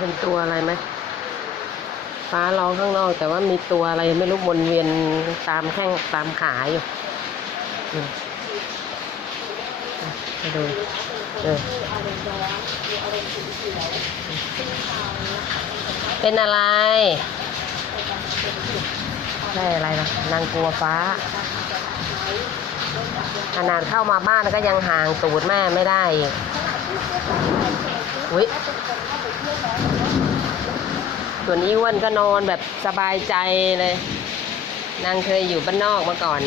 เป็นตัวอะไรไหมฟ้าร้องข้างนอก แต่ว่ามีตัวอะไรไม่รู้วนเวียนตามแข้งตามขาอยู่ไปดูเออเป็นอะไร ได้อะไรล่ะนางกลัวฟ้า ขนาดเข้ามาบ้านก็ยังห่างตูดแม่ไม่ได้ อุ้ยส่วนอีอ้วนก็นอนแบบสบายใจเลย นางเคยอยู่บ้านนอกมาก่อน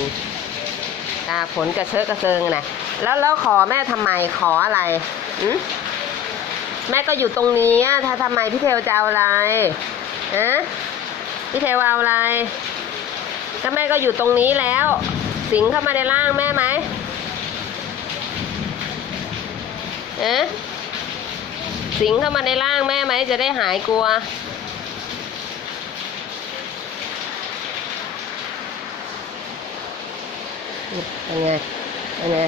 ตาผลกระเชอะกระเซิงนะแล้วแล้วขอแม่ทำไมขออะไรอืมแม่ก็อยู่ตรงนี้ถ้าทำไมพี่เทวจะเอาอะไรอะพี่เทวเอาอะไร ก็แม่ก็อยู่ตรงนี้แล้ว สิงเข้ามาในร่างแม่ไหมเอ๊ะ สิงเข้ามาในร่างแม่ไหมจะได้หายกลัว เป็นไง เป็นไง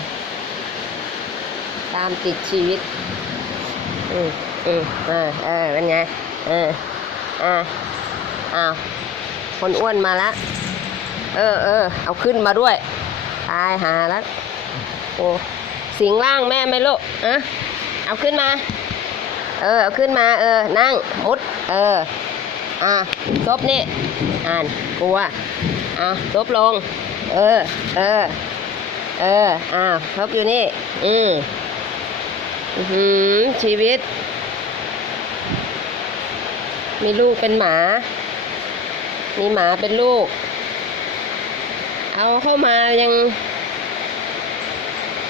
ตามติดชีวิต อืมอืมเออเออเป็นไง เอออ่าอ้าว คนอ้วนมาแล้วเออเออ เอาขึ้นมาด้วย ตายหาแล้ว โอ้ สิงร่างแม่ไหมลูกอะเอาขึ้นมา เออเอาขึ้นมาเออ นั่งมุด เออ อะซบนี่ อ่านกลัวอะซบลง เออ เออ เออ อ่าซบอยู่นี่ อืมอื้อหือชีวิต มีลูกเป็นหมา มีหมาเป็นลูก เอาเข้ามายัง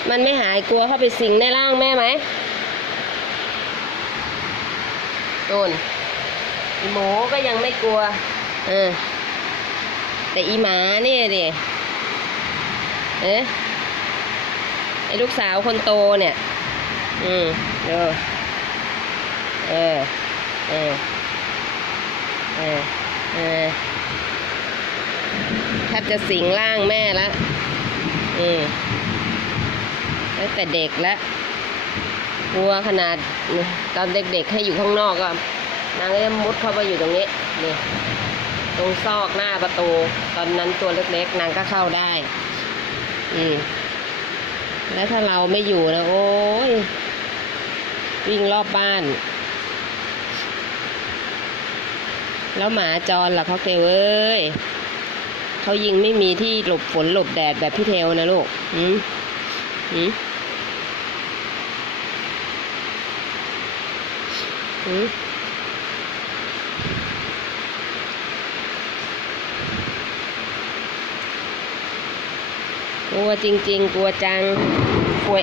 มันไม่หายกลัวเข้าไปสิงในร่างแม่ไหม โดนอีหมูก็ยังไม่กลัว เออ แต่อีหมานี่ดิเอ๊ะไอ้ลูกสาวคนโตเนี่ย อืมเออ เออ เออ เออ เออแทบจะสิงร่างแม่ล้วอืมตั้งแต่เด็กแล้ว กลัวขนาดตอนเด็กๆให้อยู่ข้างนอกก็นางก็จะมุดเข้าไปอยู่ตรงนี้นี่ตรงซอกหน้าประตู ตอนนั้นตัวเล็กๆนางก็เข้าได้ อืมแล้วถ้าเราไม่อยู่นะโอ้ยวิ่งรอบบ้าน แล้วหมาจรล่ะเขาเกลเอ้ยเขายิงไม่มีที่หลบฝนหลบแดดแบบพี่เทลนะลูกหืมหืมหืม กลัวจริง ๆ กลัวจัง